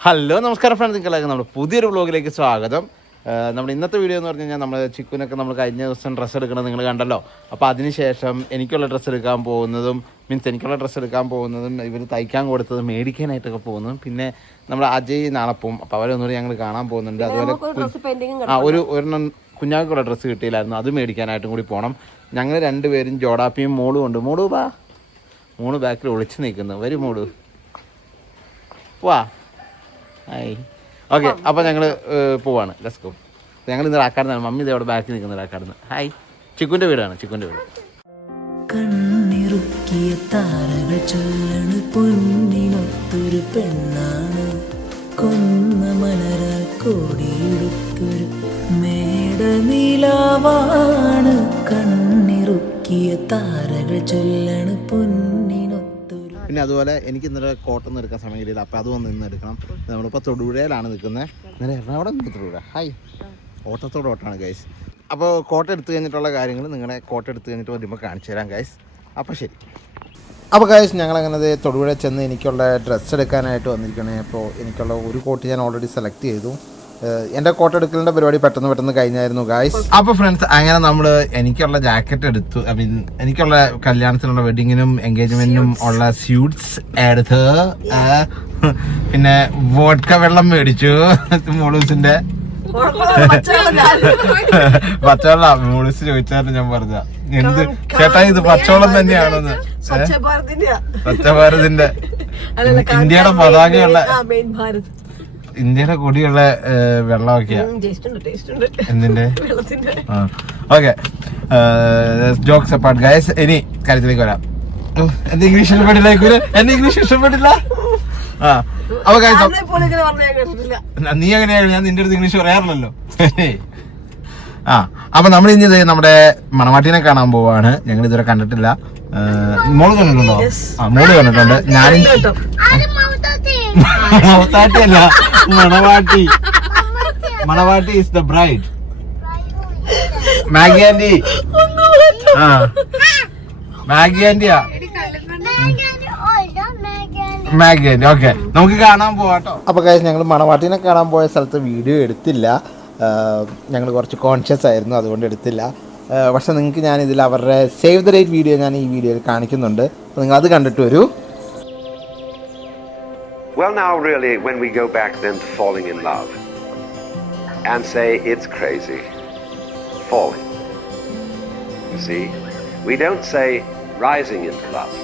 Hello നമസ്കാരം friends, നിങ്ങളൊക്കെ നമ്മുടെ പുതിയൊരു വ്ളോഗിലേക്ക് സ്വാഗതം. നമ്മുടെ ഇന്നത്തെ വീഡിയോ എന്ന് പറഞ്ഞു കഴിഞ്ഞാൽ നമ്മൾ ചിക്കുനൊക്കെ നമ്മൾ കഴിഞ്ഞ ദിവസം ഡ്രസ്സ് എടുക്കണത് നിങ്ങൾ കണ്ടല്ലോ. അപ്പോൾ അതിനുശേഷം എനിക്കുള്ള ഡ്രസ്സ് എടുക്കാൻ പോകുന്നതും എനിക്കുള്ള ഡ്രസ്സ് എടുക്കാൻ പോകുന്നതും ഇവർ തയ്ക്കാൻ കൊടുത്തത് മേടിക്കാനായിട്ടൊക്കെ പോകുന്നതും പിന്നെ നമ്മുടെ അജയ് നാളെ പോകും. അപ്പോൾ അവരൊന്നുകൂടി ഞങ്ങൾ കാണാൻ പോകുന്നുണ്ട്. അതുപോലെ ഒരെണ്ണം കുഞ്ഞാക്കുള്ള ഡ്രസ്സ് കിട്ടിയില്ലായിരുന്നു, അത് മേടിക്കാനായിട്ടും കൂടി പോകണം. ഞങ്ങൾ രണ്ടുപേരും ജോഡാപ്പിയും മോളും ഉണ്ട്. മോള് ബാക്കിൽ ഒളിച്ച് നിൽക്കുന്നു. വരും മോള് വാ. ഹായ്. ഓക്കെ, അപ്പോൾ ഞങ്ങൾ പോവാണ്. Let's go. ഞങ്ങൾ ഇന്ന് റാക്കാടുന്നാണ്. മമ്മി ഇതേ അവിടെ ബാക്കിൽ നിൽക്കുന്നത് റാക്കാടുന്ന്. ഹായ്. ചിക്കുൻ്റെ വീടാണ്. ചിക്കുൻ്റെ വീട്. കണ്ണിറുക്കിയ താരകൾ ചൊല്ലണ് പൊന്നിനൊത്തൊരു പെണ്ണാണ്, കൊന്ന മലരാൽ കോടിയെടുത്തൊരു മേടനിലാവാണ്. കണ്ണിറുക്കിയ താരകൾ ചൊല്ലണ് പൊന്നിനൊത്തൊരു. പിന്നെ അതുപോലെ എനിക്ക് ഇന്നലെ കോട്ടൊന്നും എടുക്കാൻ സമയം കിട്ടിയില്ല, അപ്പോൾ അത് വന്ന് ഇന്ന് എടുക്കണം. നമ്മളിപ്പോൾ തൊടുപുഴയിലാണ് നിൽക്കുന്നത്. ഇന്നലെ എറണാകുളം തൊടുപുഴ. ഹായ്. ഓട്ടത്തോടോട്ടാണ് ഗൈസ്. അപ്പോൾ കോട്ട എടുത്തു കഴിഞ്ഞിട്ടുള്ള കാര്യങ്ങൾ നിങ്ങളുടെ കോട്ട എടുത്തു കഴിഞ്ഞിട്ട് വരുമ്പോൾ കാണിച്ചു തരാം ഗൈസ്. അപ്പോൾ ശരി. അപ്പോൾ ഗൈസ്, ഞങ്ങളങ്ങനെ തൊടുപുഴ ചെന്ന് എനിക്കുള്ള ഡ്രസ്സ് എടുക്കാനായിട്ട് വന്നിരിക്കണേ. അപ്പോൾ എനിക്കുള്ള ഒരു കോട്ട് ഞാൻ ഓൾറെഡി സെലക്ട് ചെയ്തു. എൻ്റെ കോട്ട എടുക്കലിൻ്റെ പരിപാടി പെട്ടെന്ന് കഴിഞ്ഞായിരുന്നു ഗൈസ്. അപ്പോൾ ഫ്രണ്ട്സ്, അങ്ങനെ നമ്മൾ എനിക്കുള്ള ജാക്കറ്റ് എടുത്തു. ഐ മീൻ എനിക്കുള്ള കല്യാണത്തിനുള്ള വെഡിങ്ങിനും എൻഗേജ്മെന്റിനും ഉള്ള സ്യൂട്ട്സ് എടുത്ത്, പിന്നെ വോഡ്ക വെള്ളം മേടിച്ചു. മോളൂസിന്റെ പച്ചവെള്ളം മോളൂസ് ചോദിച്ചാലും ഞാൻ പറഞ്ഞ എന്ത് ചേട്ടാ ഇത് പച്ചവെള്ളം തന്നെയാണെന്ന്. സ്വച്ഛഭാരതിന്റെ ഇന്ത്യയുടെ പതാകയുള്ള ഇന്ത്യയുടെ കൊടിയുള്ള വെള്ളമൊക്കെയാ. എന്തിന്റെ? Okay, jokes apart guys. ഇനി കാര്യത്തിലേക്ക് വരാം. എന്റെ ഇംഗ്ലീഷ് ഇഷ്ടപ്പെട്ടില്ല. എന്റെ ഇംഗ്ലീഷ് ഇഷ്ടപ്പെട്ടില്ല. അപ്പൊ നീ എങ്ങനെയായിരുന്നു? ഞാൻ നിന്റെ അടുത്ത് ഇംഗ്ലീഷ് പറയാറില്ലല്ലോ. അപ്പൊ നമ്മൾ ഇനി നമ്മുടെ മണവാട്ടിനെ കാണാൻ പോവാണ്. ഞങ്ങൾ ഇതുവരെ കണ്ടിട്ടില്ല. മോള് കണ്ടിട്ടുണ്ടോ? മോള് കണ്ടിട്ടുണ്ട്. ഞാൻ മൗത്താട്ടിയല്ല, മണവാട്ടി is the bride. Maggie aunty. Maggie ആന്റിയാ. Maggie aunty. ഓക്കെ, നമുക്ക് കാണാൻ പോവാട്ടോ. അപ്പൊ ഗൈസ്, ഞങ്ങൾ മണവാട്ടിനെ കാണാൻ പോയ സ്ഥലത്ത് വീഡിയോ എടുത്തില്ല. ഞങ്ങൾ കുറച്ച് കോൺഷ്യസ് ആയിരുന്നു, അതുകൊണ്ട് എടുത്തില്ല. പക്ഷെ നിങ്ങൾക്ക് ഞാൻ ഇതിൽ അവരുടെ സേവ് ദ ഡേറ്റ് വീഡിയോ ഞാൻ ഈ വീഡിയോയിൽ കാണിക്കുന്നുണ്ട്. അപ്പോൾ നിങ്ങൾ അത് കണ്ടിട്ട് വരൂ. Well, now really, when we go back then to falling in love and say it's crazy, falling. You see, we don't say rising into love.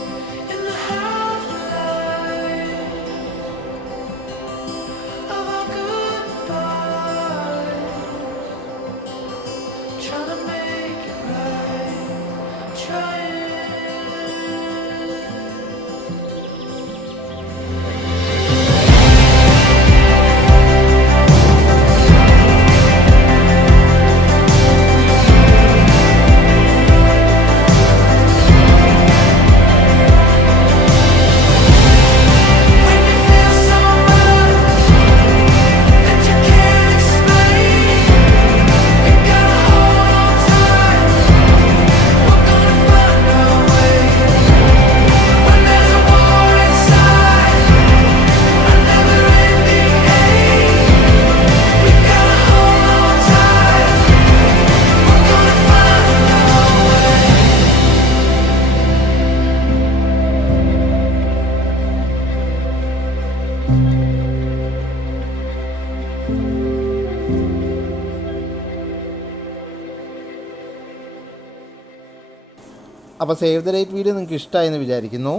അപ്പോൾ സേവ് ദ ഡേറ്റ് വീഡിയോ നിങ്ങൾക്ക് ഇഷ്ടമായെന്ന് വിചാരിക്കുന്നു.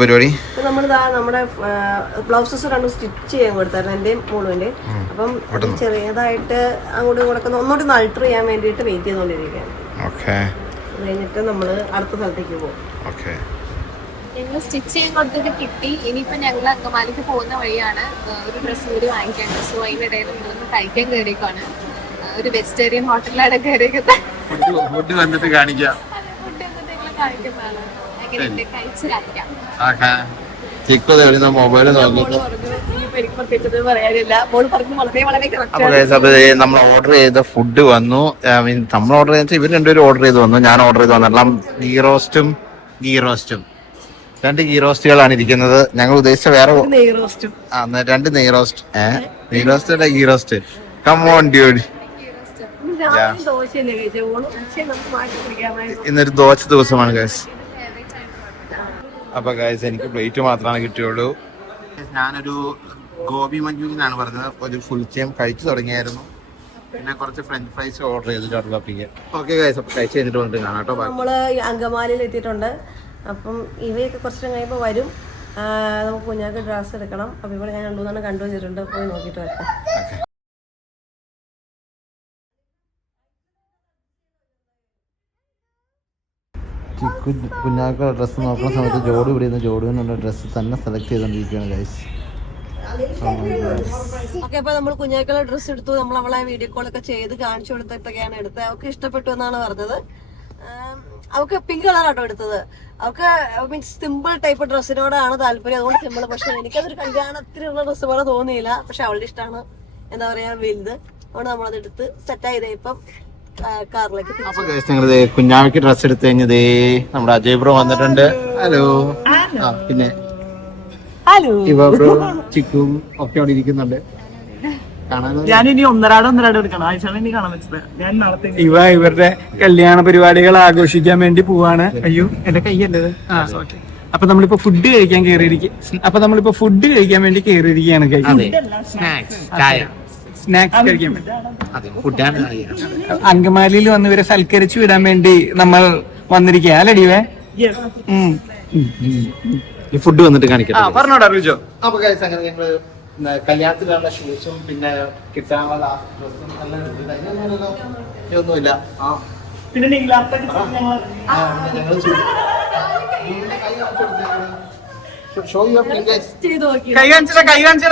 പരിപാടി നമ്മുടെ ബ്ലൗസസ് രണ്ടും സ്റ്റിച്ച് ചെയ്യാൻ കൊടുത്തായിരുന്നു, എൻ്റെയും മോളുവിൻ്റെ. അപ്പം ചെറിയതായിട്ട് അങ്ങോട്ടും ഇങ്ങോട്ടൊക്കെ ഒന്നുകൂടി അൾട്ടർ ചെയ്യാൻ വേണ്ടിയിട്ട് വെയിറ്റ് ചെയ്തുകൊണ്ടിരിക്കുകയാണ്. കഴിഞ്ഞിട്ട് നമ്മൾ അടുത്ത സ്ഥലത്തേക്ക് പോകും. ഞങ്ങൾ സ്റ്റിച്ച് ചെയ്യാൻ കൊടുത്തത് കിട്ടി. ഇനിയിപ്പോൾ ഞങ്ങൾ അങ്കമാലിക്ക് പോകുന്ന വഴിയാണ്. ഒരു ഡ്രസ്സ് കൂടി വാങ്ങിക്കാനുണ്ട്. സോ അതിനിടയിൽ നമ്മളൊന്ന് കഴിക്കാൻ കയറിയേക്കാണ്. ഒരു വെജിറ്റേറിയൻ ഹോട്ടലിലാണ് കയറിയേക്കുന്നത്. ഫുഡ് വന്നിട്ട് കാണിക്കാം. മൊബൈൽ നോക്കുന്നു. നമ്മൾ ഓർഡർ ചെയ്ത ഫുഡ് വന്നു. നമ്മൾ ഓർഡർ ചെയ്ത ഇവർ രണ്ടുപേരും ഓർഡർ ചെയ്ത് വന്നു. ഞാൻ ഓർഡർ ചെയ്ത് വന്നെല്ലാം ഗീ റോസ്റ്റും 2 ഗീ റോസ്റ്റുകളാണ് ഇരിക്കുന്നത്. ഞങ്ങൾ ഉദ്ദേശിച്ച വേറെ നെയ് റോസ്റ്റും 2 നെയ് റോസ്റ്റ്. നെയ് റോസ്റ്റ് അല്ല ghee roast. Come on dude. ദോശയല്ലേ കഴിച്ചത്? നമുക്ക് മാറ്റി കുടിക്കാമായിരുന്നു. ഇന്നൊരു ദോശ ദിവസമാണ് ഗൈസ്. അപ്പൊ ഗൈസ് എനിക്ക് പ്ലേറ്റ് മാത്രമാണ് കിട്ടിയുള്ളൂ. ഞാനൊരു ഗോബി മഞ്ചൂരിയനാണ് പറഞ്ഞത്. ഒരു ഫുൾ ചെയിൻ കഴിച്ചു തുടങ്ങിയായിരുന്നു. പിന്നെ കുറച്ച് ഫ്രഞ്ച് ഫ്രൈസ് ഓർഡർ ചെയ്തിട്ട് ഓക്കെ ഗൈസ്. അപ്പൊ കഴിച്ച് കഴിഞ്ഞിട്ട് വന്നിട്ട് കാണാം കേട്ടോ. നമ്മള് അങ്കമാലിയിൽ എത്തിയിട്ടുണ്ട്. അപ്പം ഇവയൊക്കെ കുറച്ച് കഴിയുമ്പോൾ വരും. നമുക്ക് കുഞ്ഞാക്ക് ഡ്രസ്സ് എടുക്കണം. അപ്പൊ ഇവിടെ ഞാൻ 2-3 കണ്ടു വെച്ചിട്ടുണ്ട്. പോയി നോക്കിയിട്ട് വരാം. കുഞ്ഞാക്ക ഡ്രസ്സ് നോക്കുന്ന സമയത്ത് ജോഡു ഇവിടെ നിന്ന് ജോഡുവിനുള്ള ഡ്രസ്സ് തന്നെ സെലക്ട് ചെയ്തോണ്ടിരിക്കുകയാണ് ഗൈസ്. ഓക്കെ, അപ്പൊ നമ്മൾ കുഞ്ഞാക്കുള്ള ഡ്രസ്സ് എടുത്തു. നമ്മൾ അവളെ വീഡിയോ കോൾ ഒക്കെ ചെയ്ത് കാണിച്ചു കൊടുത്തിട്ടൊക്കെയാണ് എടുത്തത്. അവൾക്ക് ഇഷ്ടപ്പെട്ടു എന്നാണ് പറഞ്ഞത്. അവൾക്ക് പിങ്ക് കളറാട്ടോ എടുത്തത്. അവൾക്ക് മീൻസ് സിമ്പിൾ ടൈപ്പ് ഡ്രസ്സിനോടാണ് താല്പര്യം. അതുകൊണ്ട് സിമ്പിൾ. പക്ഷെ എനിക്കതൊരു കല്യാണത്തിനുള്ള ഡ്രസ്സ് പോലെ തോന്നിയില്ല. പക്ഷെ അവളുടെ ഇഷ്ടമാണ് എന്താ പറയാ വലുത്. അതുകൊണ്ട് നമ്മളത് എടുത്ത് സെറ്റ് ആയത്. ഇപ്പം കാറിലേക്ക്. അപ്പൊ ഗൈസ് ഞങ്ങള് കുഞ്ഞാവയ്ക്ക് ഡ്രസ്സ് എടുത്തു കഴിഞ്ഞതേ നമ്മുടെ അജയ് ബ്രോ വന്നിട്ടുണ്ട്. ഹലോ. പിന്നെ ഇവ ബ്രോ ചിക്കും ഒക്കെ അവിടെ ഇരിക്കുന്നുണ്ട്. ഞാനിനി ഒന്നരാട് എടുക്കണം. ആഴ്ച ഇനി കാണാൻ വെച്ചത്. ഞാൻ നാളത്തെ ഇവരുടെ കല്യാണ പരിപാടികൾ ആഘോഷിക്കാൻ വേണ്ടി പോവാണ്. അയ്യോ എന്റെ കൈയല്ലത്. അപ്പൊ നമ്മളിപ്പോ ഫുഡ് കഴിക്കാൻ വേണ്ടി കേറിയിരിക്കുകയാണ്. സ്നാക്സ് കഴിക്കാൻ വേണ്ടി അങ്കമാലിയിൽ വന്ന് ഇവരെ സൽക്കരിച്ചു വിടാൻ വേണ്ടി നമ്മൾ വന്നിരിക്കുക. അല്ലടിവേ ഫുഡ് വന്നിട്ട് കാണിക്കാം. പറഞ്ഞോടാ റിജോ. അപ്പൊ ഗൈസ് അങ്ങനെ ഞങ്ങള് കല്യാണത്തിനുള്ള ഷൂസും പിന്നെ കിട്ടാനുള്ള ഡ്രസ്സും എല്ലാം ഒന്നുമില്ല. പിന്നെ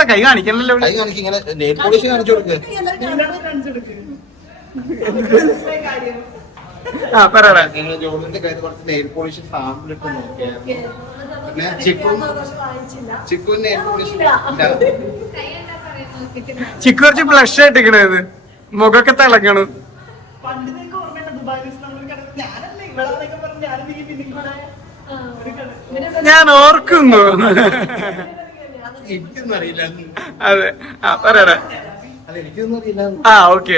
കൈ കാണിക്കണല്ലോ. ഇങ്ങനെ നെയിൽ പോളിഷ് കാണിച്ചു കൊടുക്കുക. പറയടാ. ജോലിന്റെ കയ്യിൽ കുറച്ച് നെയിൽ പോളിഷ് സാമ്പിൾ ഇട്ട് നോക്കിയായിരുന്നു. പിന്നെ ചിക്കു നെയിൽ പോളിഷ് ചിക്കു കുറച്ച് ബ്ലഷ് ആയിട്ടിക്കണത്. മുഖമൊക്കെ തിളങ്ങണു. ഞാൻ ഓർക്കുന്നു. എനിക്കൊന്നറിയില്ല. അതെ പറയടാ. എനിക്കൊന്നും അറിയില്ല. ഓക്കെ.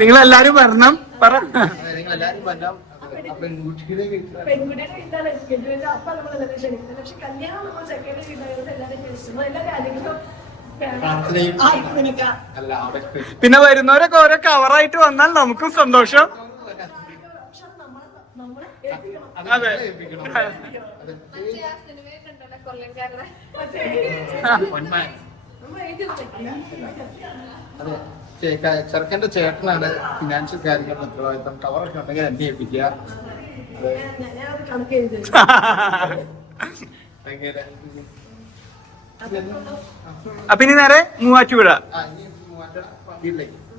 നിങ്ങളെല്ലാരും വരണം. പറ. നിങ്ങളെല്ലാരും വരണം. പിന്നെ വരുന്നവരൊക്കെ ഓരോ കവറായിട്ട് വന്നാൽ നമുക്കും സന്തോഷം. അതെ ചെറുക്കന്റെ ചേട്ടനാണ് ഫിനാൻഷ്യൽ കാര്യങ്ങളുടെ ഉത്തരവാദിത്തം. കവറൊക്കെ ഉണ്ടെങ്കിൽ എന്നെ ഏൽപ്പിക്കുക. അപ്പൊ ഇനി നേരെ മൂവാറ്റുപുഴ.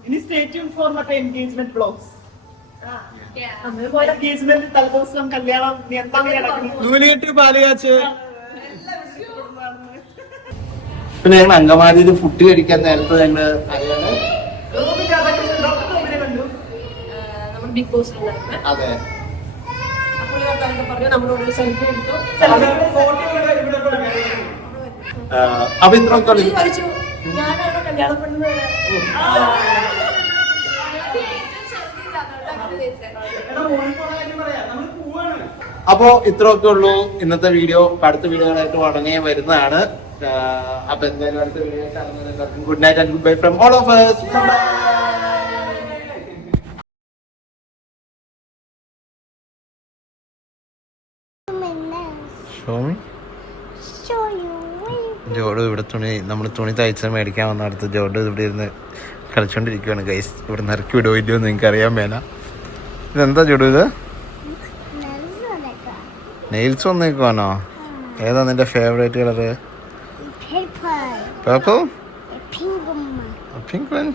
ഇനി സ്റ്റേ ട്യൂൺ ഫോർ മറ്റേ എൻഗേജ്മെന്റ് ബ്ലോഗ്സ്. തലേദിവസം കല്യാണം നൂലുകെട്ട് പാലുകാച്ച്. പിന്നെ ഞങ്ങൾ അങ്കമാലിയിൽ ഫുഡ് കഴിക്കാൻ നേരത്തെ ഞങ്ങള് അറിയാതെ ബിഗ് ബോസ്. അതെ അപ്പൊ ഇത്രയൊക്കെ അപ്പോ ഇത്രയൊക്കെ ഉള്ളൂ ഇന്നത്തെ വീഡിയോ. അടുത്ത വീഡിയോകളായിട്ട് ഉടനെ വരുന്നതാണ്. അപ്പൊ എന്തായാലും അടുത്ത വീഡിയോ കാണുന്നതിന് good night and good bye from all of us. ജോഡു ഇവിടെ തുണി തയ്ച്ച മേടിക്കാൻ വന്ന അടുത്ത് ജോഡു ഇവിടെ ഇരുന്ന് കളിച്ചോണ്ടിരിക്കുകയാണ് ഗൈസ്. ഇവിടെ നിറക്കി വിടുമോ ഇല്ലയോ എന്ന് നിങ്ങൾക്ക് അറിയാൻ മേല. ഇതെന്താ ജോഡു? ഇത് നെയിൽസ് വന്നേക്കുവാണോ? ഏതാ നിന്റെ favourite colour? Purple? Pink one.